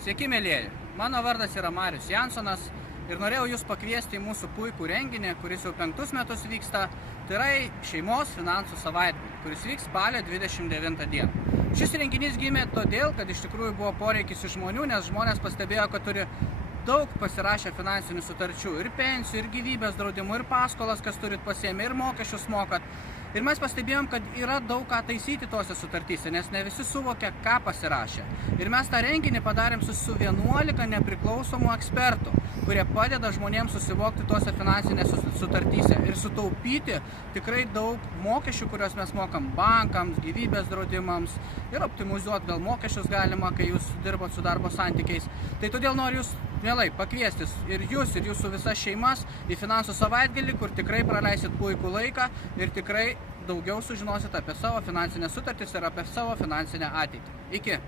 Sveiki, mėlyjeji. Mano vardas yra Marius Jansonas ir norėjau Jūs pakviesti į mūsų puikų renginį, kuris jau 5 metus vyksta. Tai yra šeimos finansų savaitgalį, kuris vyks spalio 29 dieną. Šis renginys gimė todėl, kad iš tikrųjų buvo poreikis iš žmonių, nes žmonės pastebėjo, kad turi daug pasirašę finansinių sutarčių, ir pensijų, ir gyvybės draudimų, ir paskolas, kas turit pasiėmę, ir mokesčius mokat. Ir mes pastebėjom, kad yra daug ką taisyti tose sutartyse, nes ne visi suvokia, ką pasirašė. Ir mes tą renginį padarėm su 11 nepriklausomų ekspertų, kurie padeda žmonėms susivokti tose finansinėse sutartyse ir sutaupyti tikrai daug mokesčių, kuriuos mes mokam bankams, gyvybės draudimams, ir optimizuoti gal mokesčius galima, kai jūs dirbat su darbo santykiais. Tai todėl noriu jūs mielai pakviestis ir jūs, ir jūsų visas šeimas į finansų savaitgalį, kur tikrai praleisit puikų laiką ir tikrai daugiau sužinosit apie savo finansinės sutartis ir apie savo finansinę ateitį. Iki!